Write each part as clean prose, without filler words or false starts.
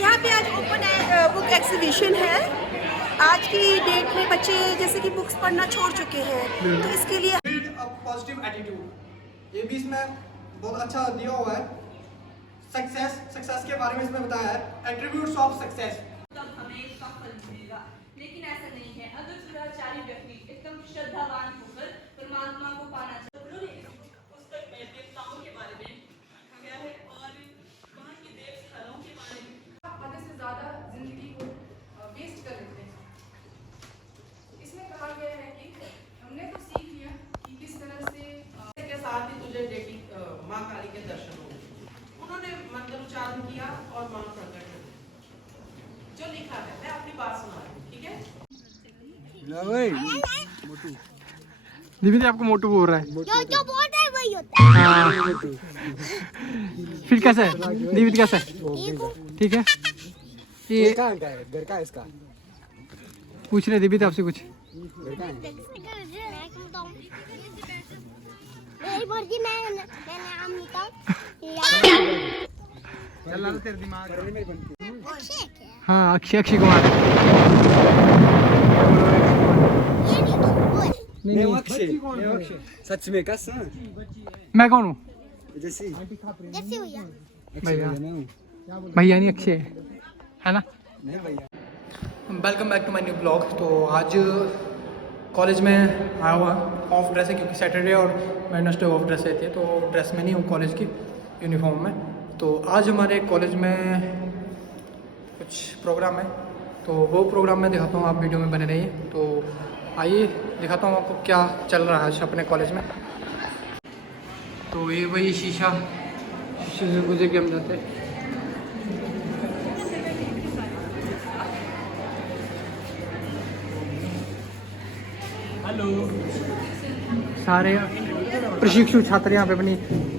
यहाँ पे आज ओपन बुक एग्जीबिशन है। आज की डेट में बच्चे जैसे कि बुक्स पढ़ना छोड़ चुके हैं, तो इसके लिए पॉजिटिव एटीट्यूड ये भी इसमें बहुत अच्छा दिया हुआ है। सक्सेस के बारे में इसमें बताया है, एट्रीब्यूट्स ऑफ सक्सेस। तब हमें इसका फल मिलेगा, लेकिन ऐसा नहीं है। अगर दुराचारी व्यक्ति एकदम श्रद्धावान होकर परमात्मा को पाना चाहते, उन्होंने इस पुस्तक में देवताओं के बारे में कहा है और वहाँ के देव स्थलों के बारे में आधे से ज़्यादा जिंदगी को वेस्ट कर देते हैं। इसमें कहा गया है कि हमने तो सीख लिया कि किस तरह से के साथ ही तुझे बेटी माँ काली के दर्शन हो। उन्होंने मंत्रोच्चारण किया और माँ प्रकट हुई। जो लिखा है मैं अपनी बात सुना रही हूँ, ठीक है? दीदी आपको मोटू बोल रहा है। जो बोलता है वही होता है। हाँ। फिर कैसे है दीदी, कैसे है? ठीक है। ये कहाँ का है? घर का है इसका? पूछ रहे दीदी आपसे कुछ। घर का है? मेरी मर्जी, मैं नाम निकाल। चल रहा तेरे दिमाग। अक्षय क्या? हाँ, अक्षय कुमार। ये नहीं बोल। मैं हूँ अक्षय। सच में कसम? मैं कौन हूँ? जैसी जैसे भैया। भैया। मैं हूँ। भैया नहीं, अक्षय है ना। नहीं भैया। Welcome back to my new blog. तो आज कॉलेज में आया हुआ ऑफ ड्रेस है, क्योंकि सैटरडे और वेडनेसडे ऑफ ड्रेस रहती है, तो ड्रेस में नहीं हूँ, कॉलेज की यूनिफॉर्म में। तो आज हमारे कॉलेज में कुछ प्रोग्राम है, तो वो प्रोग्राम में दिखाता हूँ, आप वीडियो में बने रहिए। तो आइए दिखाता हूँ आपको क्या चल रहा है आज अपने कॉलेज में। तो ये वही शीशे से गुजर के हम जाते हैं। हेलो। सारे प्रशिक्षु छात्र यहाँ पे अपनी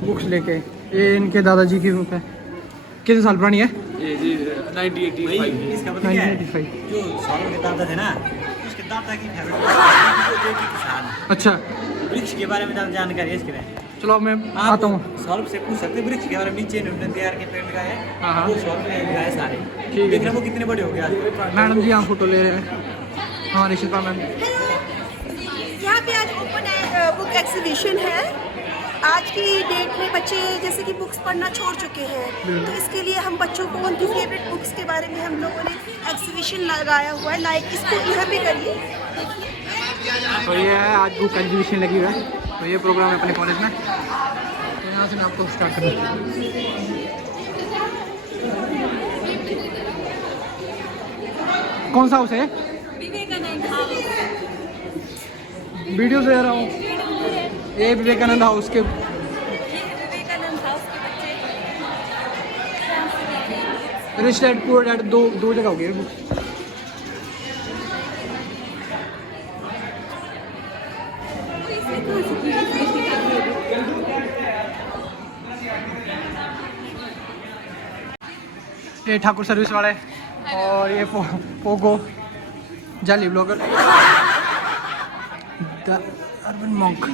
बुक्स लेके, ये इनके दादाजी की बुक है। कितने साल पुरानी है? ये जी 1985। इसका पता क्या है? 1985। जो सालों के दादा थे ना, उसके दादा की फेवरेट किसान। अच्छा, वृक्ष के बारे में ज़्यादा जानकारी है इसके में। चलो मैं आता हूँ। सॉल्व से पूछ सकते हैं वृक्ष के बारे में। नीचे न्यूटन तैयार के पेड़ लगाए हैं। हाँ, हाँ। वो सॉल्व में लगाए सारे। ठीक है। देख रहे हो वो कितने बड़े हो गए आज। मैडम जी यहाँ फोटो ले रहे हैं। हाँ, रिशिता मैम। यहाँ पे आज ओपन बुक एग्जीबिशन है। आज की डेट में बच्चे जैसे कि बुक्स पढ़ना छोड़ चुके हैं, तो इसके लिए हम बच्चों को उनकी फेवरेट बुक्स के बारे में हम लोगों ने एग्जीबिशन लगाया हुआ है। लाइक इसको यहाँ पे करिए। तो ये है आज बुक एग्जीबिशन लगी हुआ है, तो ये प्रोग्राम है अपने कॉलेज में। तो यहाँ से मैं आपको स्टार्ट करूँ। कौन सा हाउस है? विवेकानंद हाउस। वीडियो से रहा हूँ। ये विवेकानंद हाउस के। ये विवेकानंद हाउस के बच्चे रिच डैड पुअर डैड दो जगह हो गई बुक। ये ठाकुर सर्विस वाले, और ये पोगो जाली ब्लॉगर, द अर्बन मॉन्क।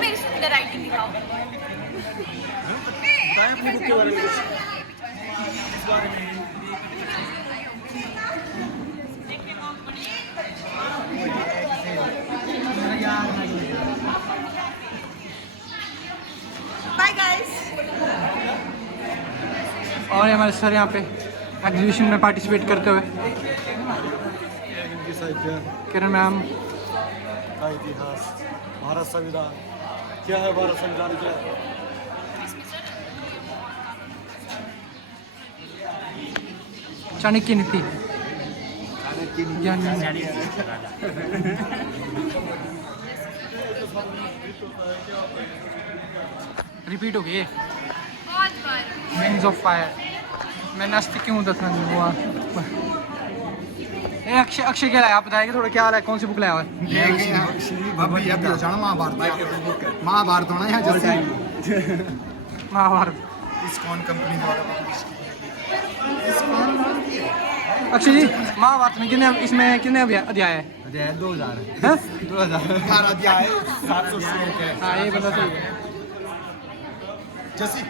मेरी सुंदर राइटिंग दिखाओ। Bye guys. और हमारे सर यहाँ पे एग्जीबिशन में पार्टिसिपेट करते हुए। किरण मैम। का इतिहास, भारत संविधान क्या है, भारत संविधान क्या है? चाणक्य नीति। ज्ञान। रिपीट हो गई विंग्स ऑफ फायर। मैं नास्तिक क्यों दस हुआ। अक्षय क्या लाया, आप बताएंगे थोड़ा क्या लाया, कौन सी बुक लाया हुआ है? महाभारत होना यहाँ जैसे महाभारत। इस्कॉन कंपनी द्वारा अक्षय जी, महाभारत में कितने, इसमें कितने अध्याय है? अध्याय 2000 हैं? 18 अध्याय 700 श्लोक है। हाँ, ये बता सही है। जैसी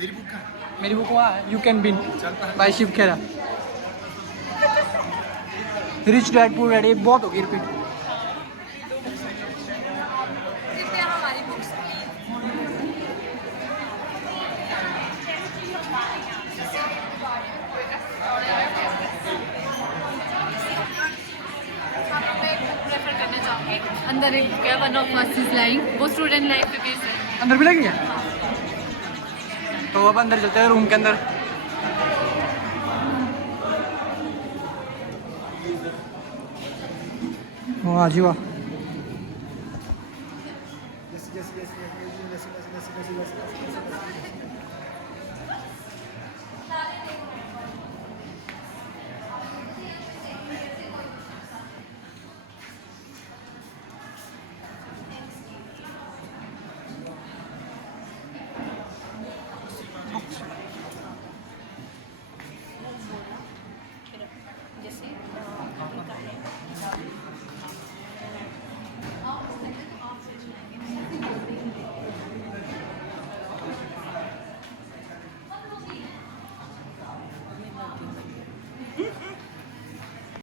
मेरी बुक वहाँ है, you can win by Shiv Khera. Rich dad poor dad, ये बहुत होगी रिपीट। हमारी बुक्स प्रेफर करना चाहूँगी। अंदर एक बुक है one of us is lying, वो स्टूडेंट लाइफ पे बेस्ड है। अंदर भी लगी है, तो अब अंदर चलते हैं रूम के अंदर। वाह जी वाह,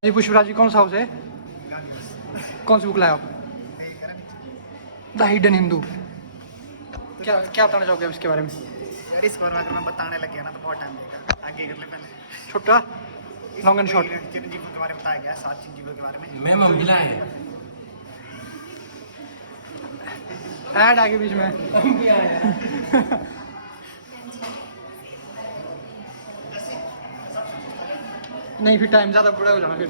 जी पुष्पराज जी कौन सा हाउस है, कौन सी बुक लाए आप? The hidden Hindu. क्या क्या बताना चाहोगे आप इसके बारे में? यार इस बार अगर मैं बताने लग गया ना तो बहुत टाइम लेगा, आगे कर ले पहले। छोटा लॉन्ग एंड शॉर्ट। चिरंजीवी के बारे में बताया गया, 7 चिरंजीवियों के बारे में। मैं मम्मी लाए ऐड आगे बीच में। नहीं फिर टाइम ज़्यादा बुरा हो जाना फिर।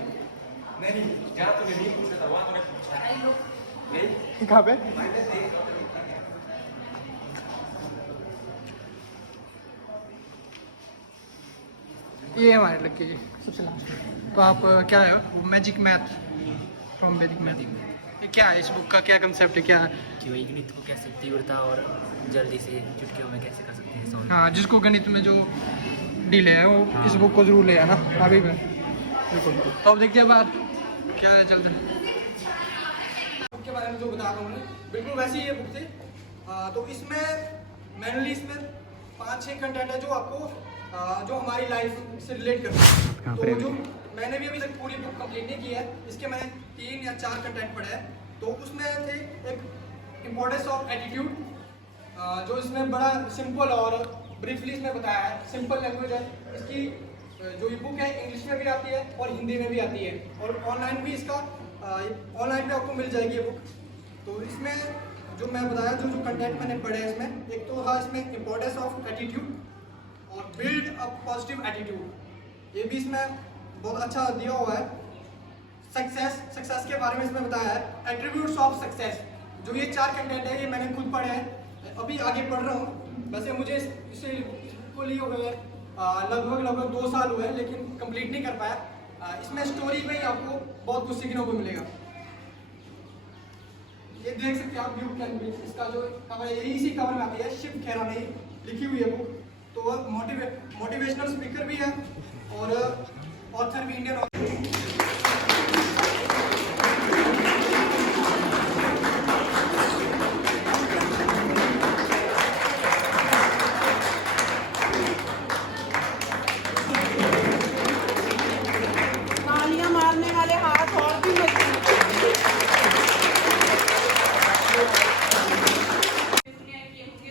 कहाँ पे? ये हमारे लड़के जी सबसे लास्ट। तो आप क्या है मैजिक मैथ फ्रॉम वैदिक मैथ, ये क्या है इस बुक का, क्या कंसेप्ट है, क्या है? कि वही गणित को कैसे तीव्रता और जल्दी से चुटकियों में कैसे कर सकते हैं solve। हाँ, जिसको गणित में जो डिले है वो इस बुक को जरूर ले आना अभी में। बिल्कुल। तो अब देखते हैं बात क्या है, चलते हैं। बुक के बारे में जो बता रहा हूँ मैं बिल्कुल वैसे ही ये बुक थी। तो इसमें मैनुअली इसमें 5-6 कंटेंट है जो आपको जो हमारी लाइफ से रिलेट करते हैं। तो जो मैंने भी अभी तक पूरी बुक कंप्लीट नहीं की है, इसके मैंने 3 या 4 कंटेंट पढ़े हैं। तो उसमें थे एक इम्पोर्टेंस ऑफ एटीट्यूड, जो इसमें बड़ा सिंपल और ब्रीफली इसमें बताया है, सिंपल लैंग्वेज है इसकी। जो ये बुक है इंग्लिश में भी आती है और हिंदी में भी आती है, और ऑनलाइन भी इसका ऑनलाइन भी आपको मिल जाएगी ये बुक। तो इसमें जो मैं बताया जो कंटेंट मैंने पढ़े हैं इसमें, एक तो था इसमें इम्पोर्टेंस ऑफ एटीट्यूड और बिल्ड अ पॉजिटिव एटीट्यूड, ये भी इसमें बहुत अच्छा दिया हुआ है। सक्सेस के बारे में इसमें बताया है, एट्रीब्यूट्स ऑफ सक्सेस। जो ये 4 कंटेंट है ये मैंने खुद पढ़े हैं, अभी आगे पढ़ रहा हूँ। वैसे मुझे इसको लिए हो गए लगभग 2 साल हुए, लेकिन कंप्लीट नहीं कर पाया। इसमें स्टोरी में ही आपको बहुत कुछ सीखने को मिलेगा। ये देख सकते हैं आप, यू कैन बी, इसका जो कवर यही इसी कवर में आती है, शिव खेरा ने लिखी हुई है बुक। तो वह मोटिवेशनल स्पीकर भी है और ऑथर भी इंडियन। तालियां मारने वाले हाथ और भी मजबूत।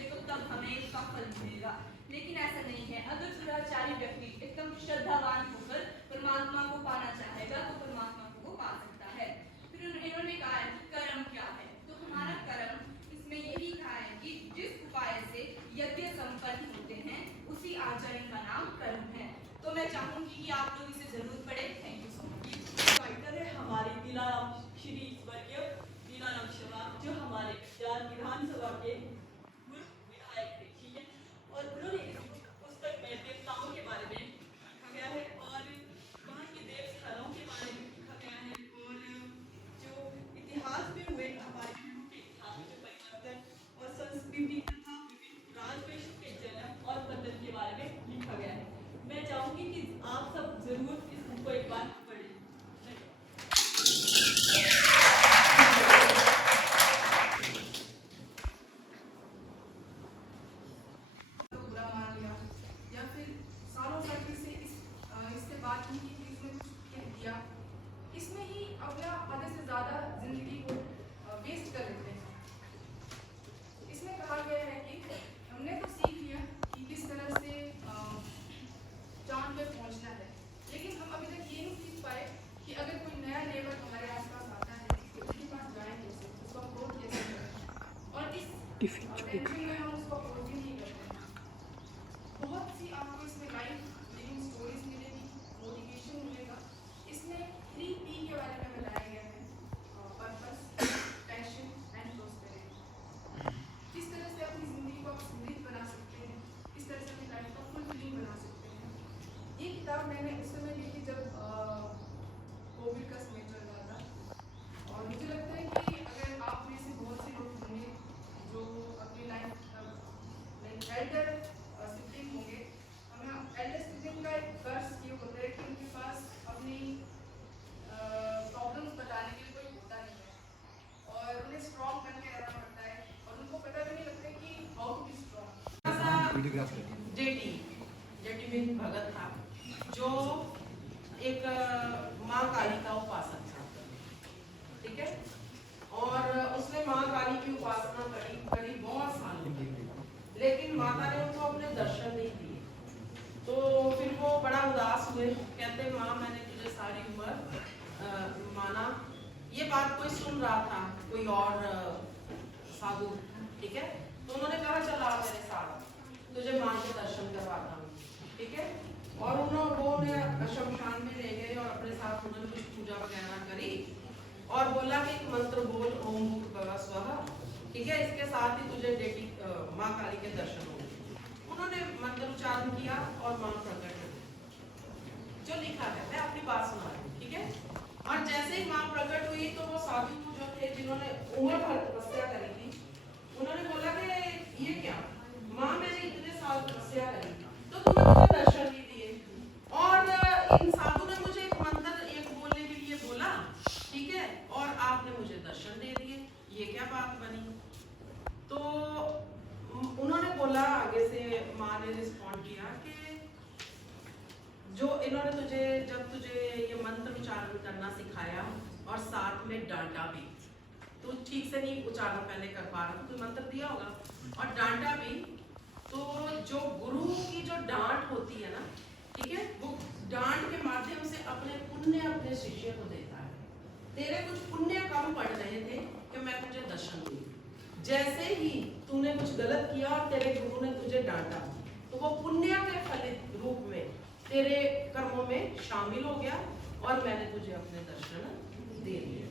तो तब हमें इसका फल मिलेगा, लेकिन ऐसा नहीं है। अगर दुराचारी व्यक्ति एकदम श्रद्धावान होकर परमात्मा को पाना चाहेगा तो परमात्मा को वो पा सकता है। फिर इन्होंने कहा है कि कर्म क्या है, तो हमारा कर्म इसमें यही कहा है कि जिस उपाय से यज्ञ संपन्न होते हैं उसी आचरण का नाम कर्म है। तो मैं चाहूंगी कि आप लोग इसे जरूर पढ़ें। Thank you so much. Writer है हमारे दिलाराम श्री स्वर्गीय दिलाराम शर्मा, जो हमारे विधानसभा के विधायक थे, ठीक है। और उन्होंने इस पुस्तक में देवताओं के बारे में लिखा गया है और वहाँ के देव स्थलों के बारे में लिखा गया है, और जो इतिहास में हुए हमारे इतिहास में जो परिवर्तन और संस्कृति तथा विभिन्न राजवंशों के जन्म और पतन के बारे में लिखा गया है। मैं चाहूँगी कि आप सब जरूर इस अपना आधे से ज़्यादा ज़िंदगी को वेस्ट कर देते हैं। इसमें कहा गया है कि हमने तो सीख लिया कि किस तरह से चांद पे पहुंचना है, लेकिन हम अभी तक ये नहीं सीख पाए कि अगर कोई नया नेबर हमारे आसपास आता है तो उसके पास जाएं कैसे, उसको अप्रोच कैसे करें, और इस टेंशन में हम उसको अप्रोच ही नहीं करते हैं। बहुत सी आपको इसमें लाइफ लिविंग स्टोरीज मिलेगी, मोटिवेशन मिलेगा। इसमें 3P के बारे में बताया गया है, पर्पस, पैशन एंड प्रोस्पेरिटी। किस तरह से अपनी ज़िंदगी को आप समृद्ध बना सकते हैं, किस तरह से अपनी लाइफ को फुलफिलिंग बना सकते हैं। ये किताब मैंने उस समय लिखी जब कोविड का समय चल रहा था, और मुझे लगता है कि अगर आप में से बहुत से लोग होंगे जो अपनी लाइफ एल्डर सिबलिंग होंगे, हमें एल्डर सिबलिंग का एक कर्ज ये होता है कि उनके पास अपनी प्रॉब्लम्स बताने के लिए कोई होता नहीं है, और उन्हें स्ट्रॉन्ग बन के रहना पड़ता है, और उनको पता भी नहीं लगता है कि हाउ टू बी स्ट्रॉन्ग। जेटी में भगत था जो एक माँ काली का उपासक था, ठीक है, और उसने माँ काली की उपासना करी बहुत सालों तक, लेकिन माता ने उनको अपने दर्शन नहीं दिए। तो फिर वो बड़ा उदास हुए, कहते माँ मैंने तुझे सारी उम्र माना। ये बात कोई सुन रहा था, कोई और साधु, ठीक है, तो उन्होंने कहा चला मेरे साथ, तुझे माँ के दर्शन करवाता हूँ, ठीक है। और उन्हें शमशान में ले गए और अपने साथ उन्होंने कुछ पूजा वगैरह करी और बोला कि एक मंत्र बोल ओम भूर्भुवः स्वः, ठीक है, इसके साथ ही तुझे माँ काली के दर्शन होंगे। उन्होंने मंत्र उच्चारण किया और माँ प्रकट हुई। जो लिखा है, मैं अपनी बात सुना रही हूँ, ठीक है। और जैसे ही माँ प्रकट हुई तो वो साधु जो थे जिन्होंने उम्र भर तपस्या करी थी, उन्होंने बोला कि ये क्या माँ, मैंने इतने साल तपस्या करी तो तुमने मुझे दर्शन नहीं दिए, और इन साधु ने मुझे एक मंत्र एक बोलने के लिए बोला, ठीक है, और आपने मुझे दर्शन दे दिए, ये क्या बात बनी। तो उन्होंने बोला, आगे से माँ ने रिस्पॉन्ड किया कि जो इन्होंने जब तुझे ये मंत्र उच्चारण करना सिखाया और साथ में डांटा भी, तो ठीक से नहीं उच्चारण पहले कर पा रहा, तो मंत्र दिया होगा और डांटा भी, तो जो गुरु की जो डांट होती है ना, ठीक है, वो डांट के माध्यम से अपने पुण्य अपने शिष्य को देता है। तेरे कुछ पुण्य कम पड़ रहे थे कि मैं तुझे दर्शन दूं, जैसे ही तूने कुछ गलत किया और तेरे गुरु ने तुझे डांटा, तो वो पुण्य के फलित रूप में तेरे कर्मों में शामिल हो गया और मैंने तुझे अपने दर्शन दे दिए।